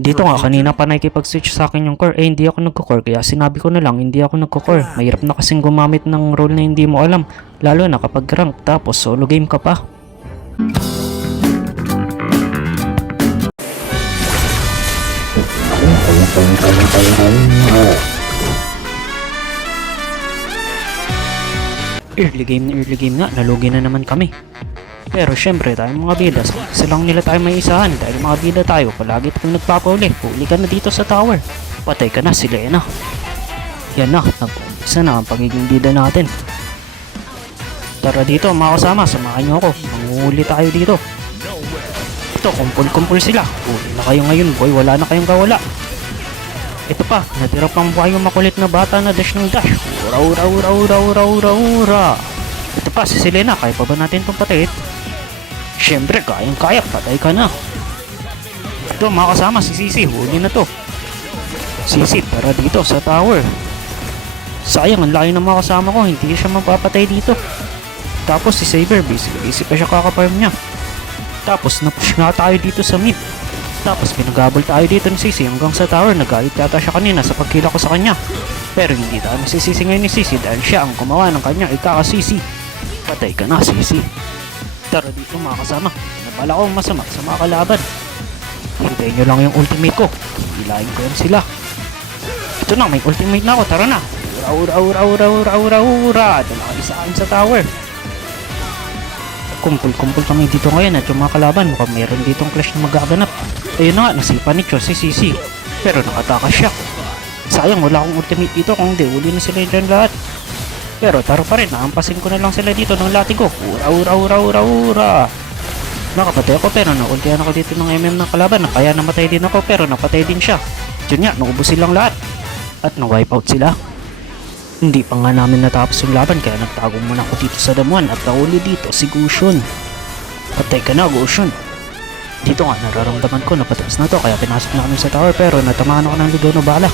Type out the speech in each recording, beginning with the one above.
Dito nga, kanina pa nakikipag-switch sa akin yung core. Hindi ako nagko-core. Kaya sinabi ko na lang, hindi ako nagko-core. Mahirap na kasing gumamit ng role na hindi mo alam. Lalo na kapag rank, tapos solo game ka pa. Early game nga, nalugi na naman kami. Pero syempre tayong mga bida, silang nila tayo may isahan. Dahil mga bida tayo, palagi tayong nagpapauli. Huli ka na dito sa tower. Patay ka na, sila yan na. Yan na, nag-umpisa na ang pagiging bida natin. Tara dito mga kasama, samahan nyo ako. Manguhuli tayo dito. Ito, kumpul-kumpul sila. Huli na kayo ngayon boy, wala na kayong kawala. Ito pa, natira pang buhay yung makulit na bata na dash ng dash. Ura. Ito pa, si Selena, kaya pa ba natin itong patayin? Siyempre, kayang-kaya, patay ka na. Ito mga kasama, si Sisi, huli na to. Sisi, tara dito sa tower. Sayang, ang laki ng mga kasama ko, hindi siya mapapatay dito. Tapos si Saber, busy pa siya kakaparm niya. Tapos napush nga tayo dito sa mid. Tapos pinagabol tayo dito ni Sisi hanggang sa tower. Nagalit yata siya kanina sa pagkila ko sa kanya. Pero hindi tayo masisisi ngayon ni Sisi dahil siya ang gumawa ng kanya ikaka-Sisi. Patay ka na, Sisi. Tara dito mga kasama. Nabala ko masama sa mga kalaban. Hintayin nyo lang yung ultimate ko. Hilahin ko yan sila. Ito na, may ultimate na ako. Tara na. Ura. Dala isaan sa tower. Kumpul-kumpul kami dito ngayon at yung mga kalaban mukhang meron ditong clash na magaganap. Ayun na nga, nasipa ni Cho si Sisi. Pero nakatakas siya. Sayang, wala akong ultimate dito kung hindi, uli na sila dyan lahat. Pero taro pa rin, naampasin ko na lang sila dito ng latigo. Ura. Nakapatay ako pero naultihan ako dito ng MM ng kalaban. Kaya namatay din ako pero napatay din siya. Yun nga, naubos silang lahat. At na-wipe out sila. Hindi pa nga namin natapos yung laban kaya nagtago muna ako dito sa damuhan at nahuli dito si Gushun. Patay ka na, Gushun. Dito nga nararamdaman ko na pataas na to kaya pinasok na kami sa tower pero natamaan ako ng ligaw na bala.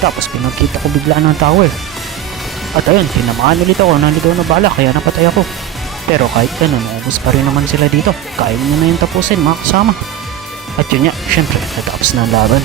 Tapos pinagkita ko bigla ng tower. At ayun, tinamaan ulit ako ng ligaw na bala kaya napatay ako. Pero kahit ganun, naubos pa rin naman sila dito. Kaya nyo na yung tapusin mga kasama. At yun nga, syempre natapos na ang laban.